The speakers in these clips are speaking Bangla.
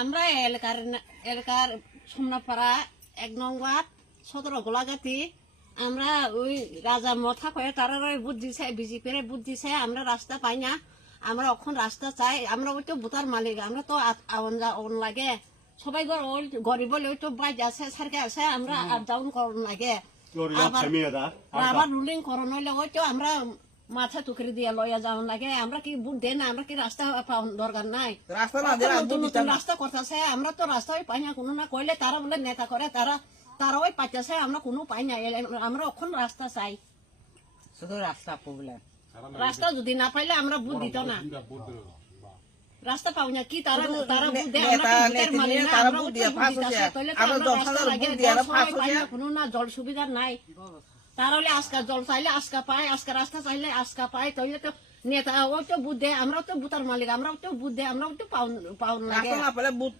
আমরা এলাকার সোমনাপাড়া 1 নং ওয়ার্ড 17 গোলাগাতি আমরা ওই রাজা মথা কয়ে তারা বুধ দিছে বিজেপির বুধ দিছে আমরা রাস্তা পাই না আমরা এখন রাস্তা চাই আমরা ওই তো বুতার মালিক আমরা তো আওয়ান লাগে সবাই গরিব ওই তো বাইক আছে সরকার আছে আমরা আপ ডাউন করুন লাগে আবার রুলিং করুন হইলে ওই তো আমরা মাথা টুকরি দিয়ে লইয়া যাওয়ান লাগে আমরা কি বুট দেয় না আমরা কি রাস্তা পাওয়ার দরকার নাই রাস্তা করতেছে আমরা তো রাস্তায় পাই না কোনো না কইলে তারা বলে নেতা করে তারা ওই পাইতেছে আমরা কোনো পাই না আমরা এখন রাস্তা চাই শুধু রাস্তা প্রবলেম রাস্তা যদি না পাইলে আমরা বুট দিত না রাস্তা পাও না কি তারা বুট দেয় কোনো না জল সুবিধা নাই তাহলে আজকা জল চাইলে আজকা পায় আজকা রাস্তা চাইলে আজকা পায় তাহলে তো নেতা ওই তো বুধ দেয় আমরাও তো বুতার মালিক আমরাও তো বুধ দেয় আমরাও তো পাউন লাগে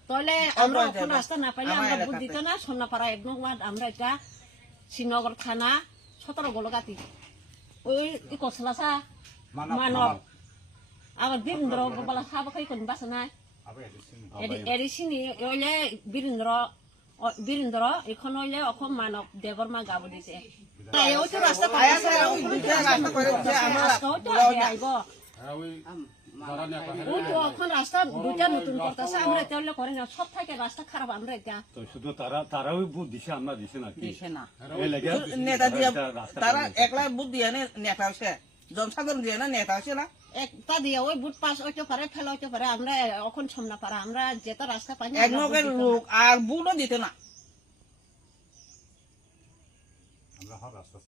তাহলে আমরা এখন রাস্তা না পাইলে আমরা বুধ দিত না সোনাপাড়া 1 নং ওয়ার্ড আমরা এটা শ্রীনগর থানা 17 গোলগাতি ওই কসলাসা মানব আবার বীরেন্দ্র বলা সাবা খাই কোন বাসা নাই এরিসিনি ওইলে বীরেন্দ্র এখন হইলে অসম মানব দেবর্মা গাব দিছে ওই তো রাস্তা পাই ওই তো এখন রাস্তা দুইটা নতুন করতেছে আমরা তাহলে করে না সব থেকে রাস্তা খারাপ আমরা এটা শুধু তারাও বুধ দিছে আমরা দিছে না দিছে না নেতা দিয়ে তারা একলা বুধ দিয়ে নেতা হচ্ছে জনসাধারণ দিয়ে না নেতা হচ্ছে না একটা দিয়ে ওই বুট পাস হইতে পারে ফেলা হইতে পারে আমরা এখন সামনা পারা আমরা যেটা রাস্তা পাই না এক নগের লোক আর বুটও দিতে না আমরা রাস্তা